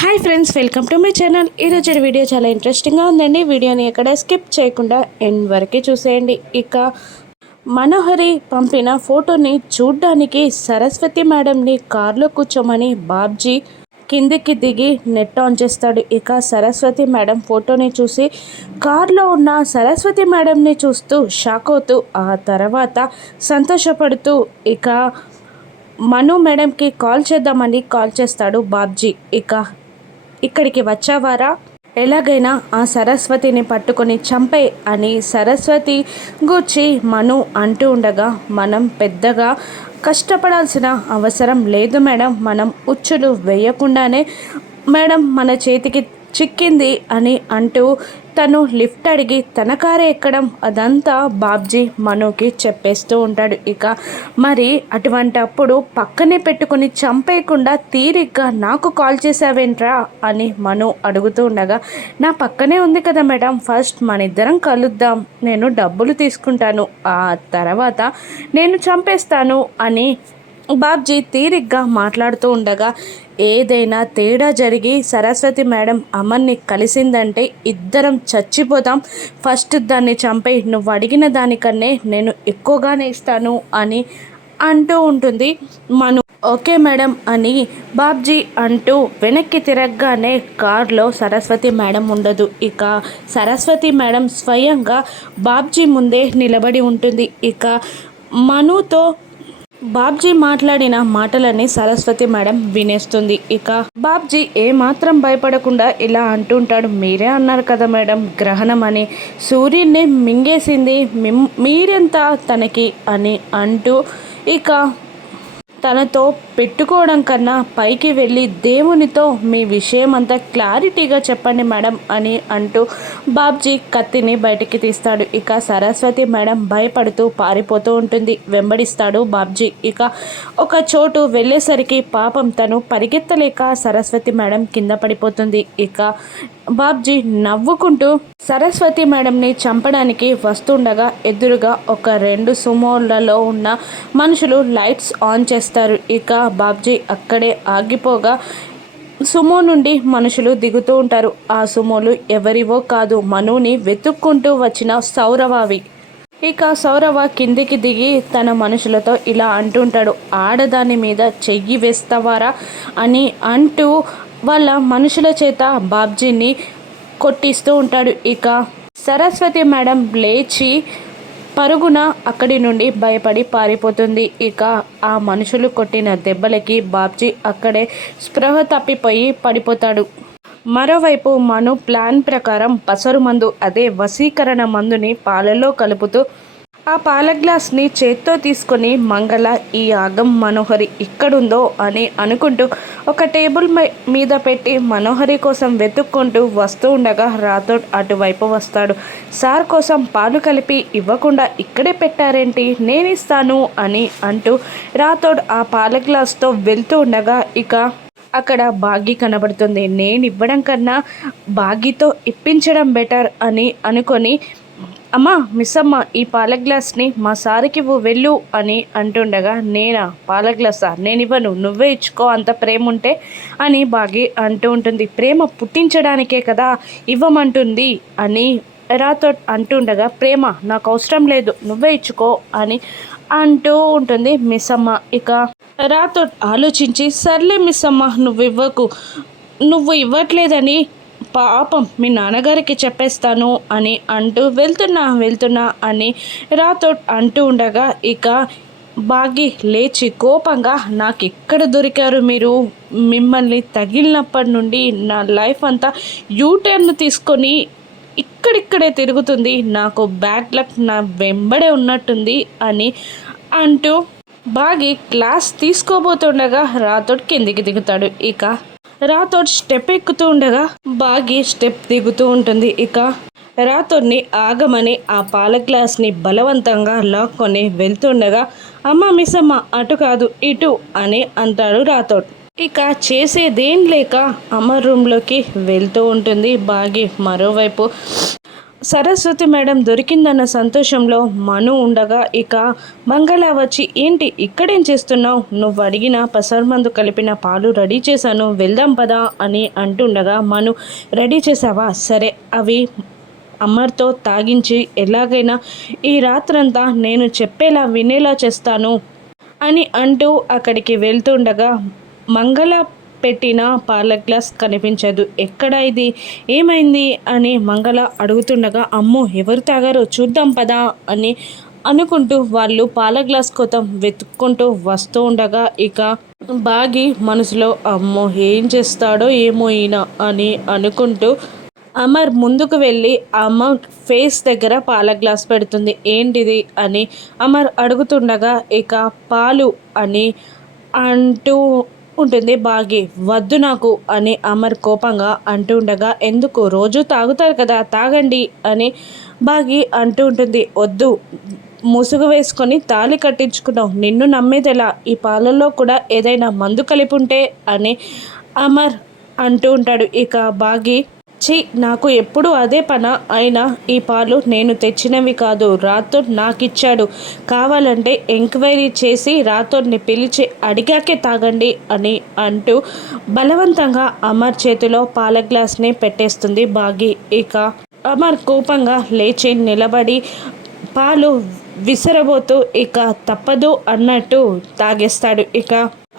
Hi friends, welcome to my channel. ఈరోజు video చాలా ఇంట్రెస్టింగ్గా ఉందండి. వీడియోని ఎక్కడ స్కిప్ చేయకుండా ఎండ్ వరకు చూసేయండి. ఇక మనోహరి పంపిన ఫోటోని చూడ్డానికి సరస్వతి మేడంని కార్లో కూర్చోమని బాబ్జీ కిందికి దిగి నెట్ ఆన్ చేస్తాడు. ఇక సరస్వతి మేడం ఫోటోని చూసి కార్లో ఉన్న సరస్వతి మేడంని చూస్తూ షాక్ అవుతూ ఆ తర్వాత సంతోషపడుతూ ఇక మను మేడంకి కాల్ చేద్దామని కాల్ చేస్తాడు బాబ్జీ. ఇక్కడికి వచ్చావారా, ఎలాగైనా ఆ సరస్వతిని పట్టుకొని చంపే అని సరస్వతి గూర్చి మను అంటూ ఉండగా, మనం పెద్దగా కష్టపడాల్సిన అవసరం లేదు మేడం, మనం ఉచ్చులు వేయకుండానే మేడం మన చేతికి చిక్కింది అని అంటూ తను లిఫ్ట్ అడిగి తన కారే ఎక్కడం అదంతా బాబ్జీ మనుకి చెప్పేస్తూ ఉంటాడు. మరి అటువంటప్పుడు పక్కనే పెట్టుకుని చంపేయకుండా తీరిగ్గా నాకు కాల్ చేసావేంట్రా అని మను అడుగుతూ ఉండగా, నా పక్కనే ఉంది కదా మేడం, ఫస్ట్ మన ఇద్దరం కలుద్దాం, నేను డబ్బులు తీసుకుంటాను, ఆ తర్వాత నేను చంపేస్తాను అని బాబ్జీ తీరిగ్గా మాట్లాడుతూ ఉండగా, ఏదైనా తేడా జరిగి సరస్వతి మేడం అమర్ని కలిసిందంటే ఇద్దరం చచ్చిపోతాం, ఫస్ట్ దాన్ని చంపే, నువ్వు అడిగిన దానికన్నే నేను ఎక్కువగానే ఇస్తాను అని అంటూ ఉంటుంది మను. ఓకే మేడం అని బాబ్జీ అంటూ వెనక్కి తిరగగానే కార్లో సరస్వతి మేడం ఉండదు. సరస్వతి మేడం స్వయంగా బాబ్జీ ముందే నిలబడి ఉంటుంది. మనుతో బాబ్జీ మాట్లాడిన మాటలని సరస్వతి మేడం వినేస్తుంది. బాబ్జీ ఏమాత్రం భయపడకుండా ఇలా అంటుంటాడు, మీరే అన్నారు కదా మేడం గ్రహణం అని, సూర్యుడిని మింగేసింది మీరెంత తనకి అని అంటూ తనతో పెట్టుకోవడం కన్నా పైకి వెళ్ళి దేవునితో మీ విషయం అంతా క్లారిటీగా చెప్పండి మేడం అని అంటూ బాబ్జీ కత్తిని బయటికి తీస్తాడు. సరస్వతి మేడం భయపడుతూ పారిపోతూ ఉంటుంది. వెంబడిస్తాడు బాబ్జీ. ఒక చోటు వెళ్ళేసరికి పాపం తను పరిగెత్తలేక సరస్వతి మేడం కింద పడిపోతుంది. బాబ్జీ నవ్వుకుంటూ సరస్వతి మేడంని చంపడానికి వస్తుండగా ఎదురుగా ఒక 2 సుమోలలో ఉన్న మనుషులు లైట్స్ ఆన్ చేస్తారు. బాబ్జీ అక్కడే ఆగిపోగా సుమో నుండి మనుషులు దిగుతూ ఉంటారు. ఆ సుమోలు ఎవరివో కాదు, మనుని వెతుక్కుంటూ వచ్చిన సౌరవావి. సౌరవ కిందికి దిగి తన మనుషులతో ఇలా అంటుంటాడు, ఆడదాని మీద చెయ్యి వేస్తావారా అని అంటూ వాళ్ళ మనుషుల చేత బాబ్జీని కొట్టిస్తూ ఉంటాడు. సరస్వతి మేడం లేచి పరుగున అక్కడి నుండి భయపడి పారిపోతుంది. ఆ మనుషులు కొట్టిన దెబ్బలకి బాబ్జీ అక్కడే స్పృహ తప్పిపోయి పడిపోతాడు. మరోవైపు మను ప్లాన్ ప్రకారం పసరు మందు, అదే వశీకరణ మందుని పాలలో కలుపుతూ ఆ పాల గ్లాస్ని చేత్తో తీసుకొని మంగళ, ఈ ఆగం మనోహరి ఇక్కడుందో అని అనుకుంటూ ఒక టేబుల్ మీద పెట్టి మనోహరి కోసం వెతుక్కుంటూ వస్తూ ఉండగా రాథోడ్ అటువైపు వస్తాడు. సార్ కోసం పాలు కలిపి ఇవ్వకుండా ఇక్కడే పెట్టారేంటి, నేనిస్తాను అని అంటూ రాథోడ్ ఆ పాల గ్లాస్తో వెళ్తూ ఉండగా అక్కడ బాగీ కనబడుతుంది. నేను ఇవ్వడం కన్నా బాగీతో ఇప్పించడం బెటర్ అని అనుకొని, అమ్మా మిస్సమ్మ ఈ పాల గ్లాస్ని మా సారికి వెళ్ళు అని అంటుండగా, నేనా పాల గ్లాసా, నేనివ్వను, నువ్వే ఇచ్చుకో అంత ప్రేమ ఉంటే అని బాగి అంటూ ఉంటుంది. ప్రేమ పుట్టించడానికే కదా ఇవ్వమంటుంది అని రాతో అంటుండగా, ప్రేమ నాకు అవసరం లేదు, నువ్వే ఇచ్చుకో అని అంటూ ఉంటుంది మిస్సమ్మ. రాతో ఆలోచించి, సర్లే మిస్సమ్మ నువ్వు ఇవ్వట్లేదని పాపం మీ నాన్నగారికి చెప్పేస్తాను అని అంటూ వెళ్తున్నా అని రాతో అంటూ ఉండగా బాగి లేచి కోపంగా, నాకు ఎక్కడ దొరికారు మీరు, మిమ్మల్ని తగిలినప్పటి నుండి నా లైఫ్ అంతా యూటర్న్ తీసుకొని ఇక్కడిక్కడే తిరుగుతుంది, నాకు బ్యాడ్ లక్ నా వెంబడే ఉన్నట్టుంది అని అంటూ బాగి క్లాస్ తీసుకోబోతుండగా రాతోడ్ కిందికి దిగుతాడు. రాథోడ్ స్టెప్ ఎక్కుతూ ఉండగా బాగి స్టెప్ దిగుతూ ఉంటుంది. రాథోడ్ని ఆగమని ఆ పాల గ్లాస్ని బలవంతంగా లాక్కొని వెళ్తుండగా, అమ్మ మిస్సమ్మ అటు కాదు ఇటు అని అంటాడు రాథోడ్. చేసేదేం లేక అమర్ రూమ్లోకి వెళ్తూ ఉంటుంది బాగి. మరోవైపు సరస్వతి మేడం దొరికిందన్న సంతోషంలో మను ఉండగా ఇక మంగళ వచ్చి ఏంటి ఇక్కడేం చేస్తున్నావు, నువ్వు అడిగిన పసరుమందు కలిపిన పాలు రెడీ చేశాను వెళ్దాం పదా అని అంటుండగా మను రెడీ చేసావా, సరే అవి అమర్తో తాగించి ఎలాగైనా ఈ రాత్రంతా నేను చెప్పేలా వినేలా చేస్తాను అని అంటూ అక్కడికి వెళ్తుండగా మంగళ పెట్టిన పాల గ్లాస్ కనిపించదు. ఎక్కడ ఇది, ఏమైంది అని మంగళ అడుగుతుండగా అమ్మో ఎవరు తాగారో చూద్దాం పదా అని అనుకుంటూ వాళ్ళు పాల గ్లాస్ కోసం వెతుక్కుంటూ వస్తూ ఉండగా ఇక బాగి మనసులో అమ్మో ఏం చేస్తాడో ఏమో ఈయన అని అనుకుంటూ అమర్ ముందుకు వెళ్ళి అమర్ ఫేస్ దగ్గర పాల గ్లాస్ పెడుతుంది. ఏంటిది అని అమర్ అడుగుతుండగా ఇక పాలు అని అంటూ ఉంటుంది బాగి. వద్దు నాకు అని అమర్ కోపంగా అంటూ ఉండగా ఎందుకు రోజు తాగుతారు కదా తాగండి అని బాగి అంటూ ఉంటుంది. వద్దు, ముసుగు వేసుకొని తాళి కట్టించుకున్నావు, నిన్ను నమ్మేదెలా, ఈ పాలల్లో కూడా ఏదైనా మందు కలిపి ఉంటే అని అమర్ అంటూ ఉంటాడు. ఇక బాగి చి నాకు ఎప్పుడు అదే పన, అయినా ఈ పాలు నేను తెచ్చినవి కాదు, రాథోడ్ నాకిచ్చాడు, కావాలంటే ఎంక్వైరీ చేసి రాథోడ్ని పిలిచి అడిగాకే తాగండి అని అంటూ బలవంతంగా అమర్ చేతిలో పాల గ్లాస్ని పెట్టేస్తుంది బాగి. ఇక అమర్ కోపంగా లేచి నిలబడి పాలు విసరబోతూ ఇక తప్పదు అన్నట్టు తాగేస్తాడు. ఇక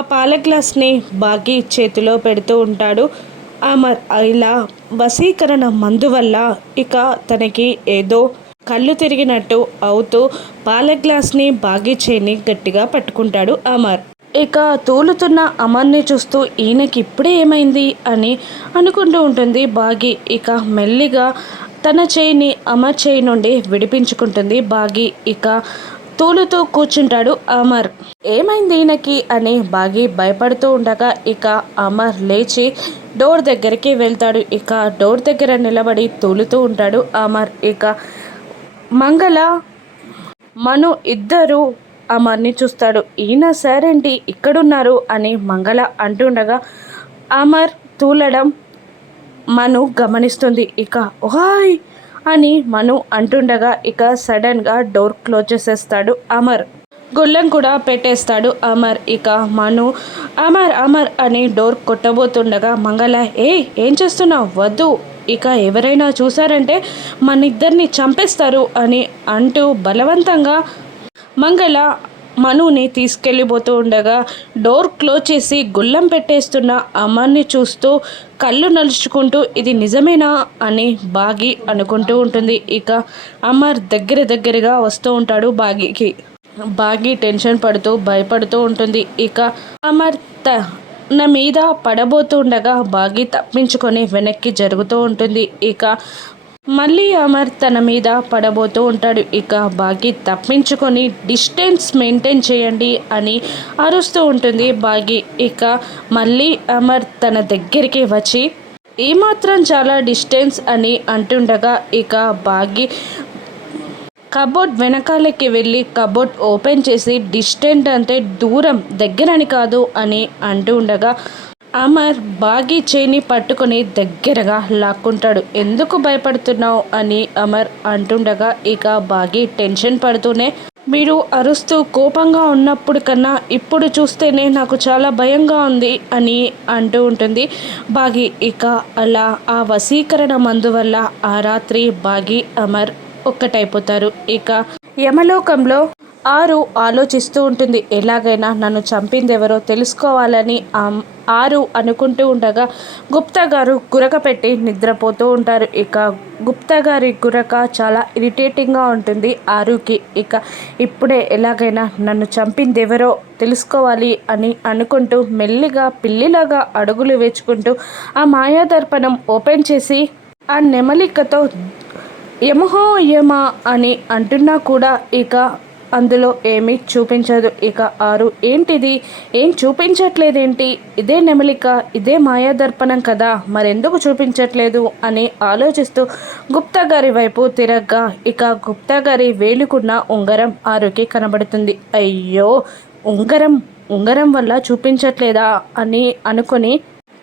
ఆ పాల గ్లాస్ని బాగి చేతిలో పెడుతూ ఉంటాడు అమర్. ఇలా వశీకరణ మందు వల్ల ఇక తనకి ఏదో కళ్ళు తిరిగినట్టు అవుతూ పాల గ్లాస్ని బాగి చేని గట్టిగా పట్టుకుంటాడు అమర్. ఇక తూలుతున్న అమర్ని చూస్తూ ఈయనకి ఇప్పుడే ఏమైంది అని అనుకుంటూ ఉంటుంది బాగి. ఇక మెల్లిగా తన చేయిని అమర్ చేయి నుండి విడిపించుకుంటుంది బాగి. ఇక తూలుతూ కూర్చుంటాడు అమర్. ఏమైంది ఈయనకి అని బాగి భయపడుతూ ఉండగా ఇక అమర్ లేచి డోర్ దగ్గరికి వెళ్తాడు. ఇక డోర్ దగ్గర నిలబడి తూలుతూ ఉంటాడు అమర్. ఇక మంగళ మను ఇద్దరు అమర్ని చూస్తాడు. ఈయన సరేంటి ఇక్కడున్నారు అని మంగళ అంటుండగా అమర్ తూలడం మను గమనిస్తుంది. ఇక ఓయ్ అని మను అంటుండగా ఇక సడన్గా డోర్ క్లోజ్ చేసేస్తాడు అమర్. గొల్లెం కూడా పెట్టేస్తాడు అమర్. ఇక మను అమర్ అమర్ అని డోర్ కొట్టబోతుండగా మంగళ ఏం చేస్తున్నావు, వద్దు, ఇక ఎవరైనా చూసారంటే మన ఇద్దరిని చంపేస్తారు అని అంటూ బలవంతంగా మంగళ మనుని తీసుకెళ్ళిపోతూ ఉండగా డోర్ క్లోజ్ చేసి గుళ్ళం పెట్టేస్తున్న అమర్ని చూస్తూ కళ్ళు నలుచుకుంటూ ఇది నిజమేనా అని బాగి అనుకుంటూ ఉంటుంది. ఇక అమర్ దగ్గరగా వస్తూ ఉంటాడు బాగికి. బాగి టెన్షన్ పడుతూ భయపడుతూ ఉంటుంది. ఇక అమర్ తన మీద పడబోతుండగా బాగి తప్పించుకొని వెనక్కి జరుగుతూ ఉంటుంది. ఇక మళ్ళీ అమర్ తన మీద పడబోతూ ఉంటాడు. ఇక బాగి తప్పించుకొని డిస్టెన్స్ మెయింటైన్ చేయండి అని అరుస్తూ ఉంటుంది బాగి. ఇక మళ్ళీ అమర్ తన దగ్గరికి వచ్చి ఏమాత్రం చాలా డిస్టెన్స్ అని అంటుండగా ఇక బాగి కబోర్డ్ వెనకాలకి వెళ్ళి కబోర్డ్ ఓపెన్ చేసి డిస్టెంట్ అంటే దూరం, దగ్గరని కాదు అని అంటూ ఉండగా అమర్ బాగి చేని పట్టుకొని దగ్గరగా లాక్కుంటాడు. ఎందుకు భయపడుతున్నావు అని అమర్ అంటుండగా ఇక బాగి టెన్షన్ పడుతూనే మీరు అరుస్తూ కోపంగా ఉన్నప్పుడు కన్నా ఇప్పుడు చూస్తేనే నాకు చాలా భయంగా ఉంది అని అంటూ ఉంటుంది బాగి. ఇక అలా ఆ వశీకరణ మందు వల్ల ఆ రాత్రి బాగి అమర్ ఒక్కటైపోతారు. ఇక యమలోకంలో ఆరు ఆలోచిస్తూ ఉంటుంది. ఎలాగైనా నన్ను చంపిందెవరో తెలుసుకోవాలని ఆరు అనుకుంటూ ఉండగా గుప్తా గారు గురక పెట్టి నిద్రపోతూ ఉంటారు. ఇక గుప్తా గారి గురక చాలా ఇరిటేటింగ్గా ఉంటుంది ఆరుకి. ఇక ఇప్పుడే ఎలాగైనా నన్ను చంపిందెవరో తెలుసుకోవాలి అని అనుకుంటూ మెల్లిగా పిల్లిలాగా అడుగులు వేసుకుంటూ ఆ మాయాదర్పణం ఓపెన్ చేసి ఆ నెమలికతో యమహో యమ అని అంటున్నా కూడా ఇక అందులో ఏమీ చూపించదు. ఇక ఆరు ఏంటిది, ఏం చూపించట్లేదేంటి, ఇదే నెమలిక, ఇదే మాయాదర్పణం కదా, మరెందుకు చూపించట్లేదు అని ఆలోచిస్తూ గుప్తా గారి వైపు తిరగ్గా ఇక గుప్తా గారి వేలుకున్న ఉంగరం ఆరుకి కనబడుతుంది. అయ్యో ఉంగరం వల్ల చూపించట్లేదా అని అనుకొని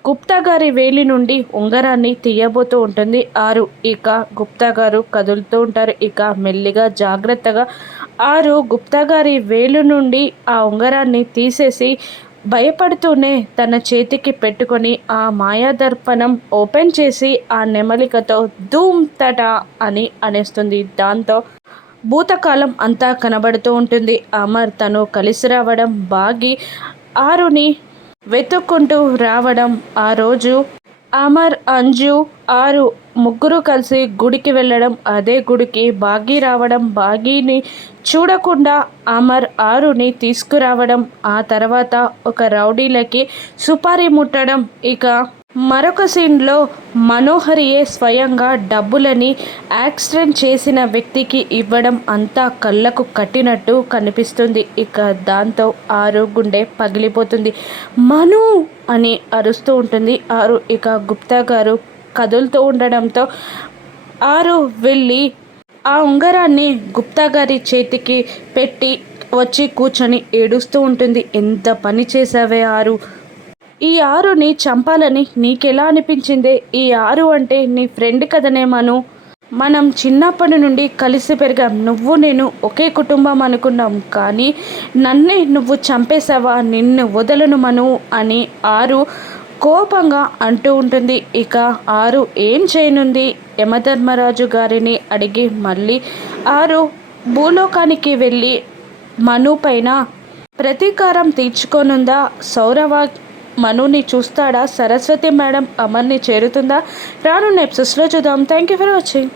గుప్తా గారి వేలి నుండి ఉంగరాన్ని తీయబోతూ ఉంటుంది ఆరు. ఇక గుప్తా గారు కదులుతూ ఉంటారు. ఇక మెల్లిగా జాగ్రత్తగా ఆరు గుప్తా గారి వేలు నుండి ఆ ఉంగరాన్ని తీసేసి భయపడుతూనే తన చేతికి పెట్టుకొని ఆ మాయాదర్పణం ఓపెన్ చేసి ఆ నెమలికతో ధూమ్ తట అని అనేస్తుంది. దాంతో భూతకాలం అంతా కనబడుతూ ఉంటుంది. అమర్ తను కలిసి రావడం, బాగి ఆరుని వెతుక్కుంటూ రావడం, ఆ రోజు అమర్, అంజు, ఆరు ముగ్గురు కలిసి గుడికి వెళ్ళడం, అదే గుడికి బాగి రావడం, బాగిని చూడకుండా అమర్ ఆరుని తీసుకురావడం, ఆ తర్వాత ఒక రౌడీలకి సుపారీ ముట్టడం, ఇక మరొక సీన్లో మనోహరియే స్వయంగా డబ్బులని యాక్సిడెంట్ చేసిన వ్యక్తికి ఇవ్వడం అంతా కళ్ళకు కట్టినట్టు కనిపిస్తుంది. ఇక దాంతో ఆరు గుండె పగిలిపోతుంది. మను అని అరుస్తూ ఉంటుంది ఆరు. ఇక గుప్తా గారు కదులుతూ ఉండడంతో ఆరు వెళ్ళి ఆ ఉంగరాన్ని గుప్తా గారి చేతికి పెట్టి వచ్చి కూర్చొని ఏడుస్తూ ఉంటుంది. ఎంత పని చేసావే ఆరు, ఈ ఆరుని చంపాలని నీకెలా అనిపించిందే? ఈ ఆరు అంటే నీ ఫ్రెండ్ కదనే మను, మనం చిన్నప్పటి నుండి కలిసి పెరిగాం, నువ్వు నేను ఒకే కుటుంబం అనుకున్నాం, కానీ నన్నే నువ్వు చంపేశావా, నిన్ను వదలను మను అని ఆరు కోపంగా అంటూ ఉంటుంది. ఇక ఆరు ఏం చేయనుంది? యమధర్మరాజు గారిని అడిగి మళ్ళీ ఆరు భూలోకానికి వెళ్ళి మను పైన ప్రతీకారం తీర్చుకోనుందా? సౌరవ మనుని చూస్తాడా? సరస్వతి మేడం అమర్ని చేరుతుందా? రానున్న ఎపిసోడ్స్లో చూద్దాం. Thank you for watching.